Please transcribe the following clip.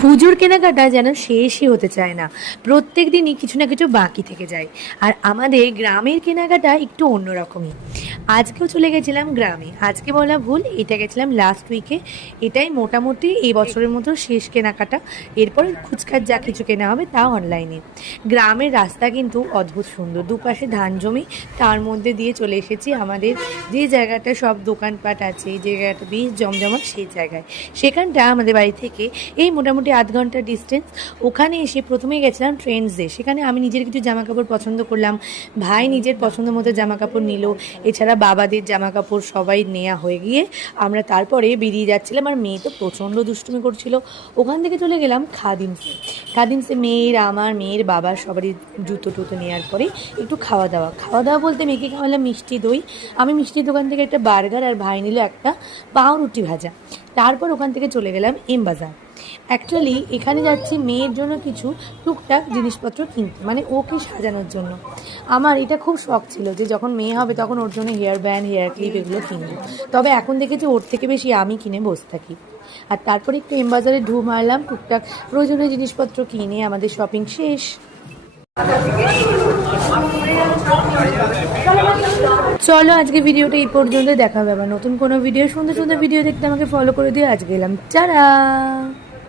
পুজোর কেনাকাটা যেন শেষই হতে চায় না। প্রত্যেক দিনই কিছু না কিছু বাকি থেকে যায়। আর আমাদের গ্রামের কেনাকাটা একটু অন্যরকমই। আজকেও চলে গেছিলাম গ্রামে। আজকে বলা ভুল, এটা গেছিলাম লাস্ট উইকে এটাই মোটামুটি এই বছরের মতো শেষ কেনাকাটা। এরপর খুচখাচ যা কিছু কেনা হবে তা অনলাইনে গ্রামের রাস্তা কিন্তু অদ্ভুত সুন্দর। দুপাশে ধান জমি, তার মধ্যে দিয়ে চলে এসেছি আমাদের যে জায়গাটা সব দোকানপাট আছে এই জায়গাটা বেশ জমজমাট সেই জায়গায়। সেখানটা আমাদের বাড়ি থেকে এই মোটামুটি আধ ঘণ্টা ডিস্টেন্স ওখানে এসে প্রথমেই গেছিলাম ট্রেন্ডসে সেখানে আমি নিজের কিছু জামা কাপড় পছন্দ করলাম। ভাই নিজের পছন্দ মতো জামাকাপড় নিল। এছাড়া বাবাদের জামা কাপড় সবাই নেওয়া হয়ে গিয়ে আমরা তারপরে বেরিয়ে যাচ্ছিলাম আর মেয়ে তো প্রচণ্ড দুষ্টুমি করছিল। ওখান থেকে চলে গেলাম খাদিমসে খাদিমসে মেয়ের, আমার মেয়ের বাবার সবারই জুতো টুতো নেওয়ার পরে একটু খাওয়া দাওয়া। খাওয়া দাওয়া বলতে মেয়েকে খাওয়ালাম মিষ্টি দই। আমি মিষ্টির দোকান থেকে একটা বার্গার আর ভাই নিল একটা পাউরুটি ভাজা। তারপর ওখান থেকে চলে গেলাম এম বাজার। অ্যাকচুয়ালি এখানে যাচ্ছি মেয়ের জন্য কিছু টুকটাক জিনিসপত্র কিনতে মানে ওকে সাজানোর জন্য। আমার এটা খুব শখ ছিল যে যখন মেয়ে হবে তখন ওর জন্য হেয়ার ব্যান্ড হেয়ার ক্লিপ এগুলো কিনবো। তবে এখন দেখেছি ওর থেকে বেশি আমি কিনে বসে থাকি। আর তারপরে একটু এম বাজারে ঢু মারলাম, টুকটাক প্রয়োজনীয় জিনিসপত্র কিনে আমাদের শপিং শেষ। চলো আজকে ভিডিওটা এই পর্যন্ত দেখা হবে আবার নতুন কোনো ভিডিও সুন্দর সুন্দর ভিডিও দেখতে আমাকে ফলো করে দিয়ে আজকে এলাম চারা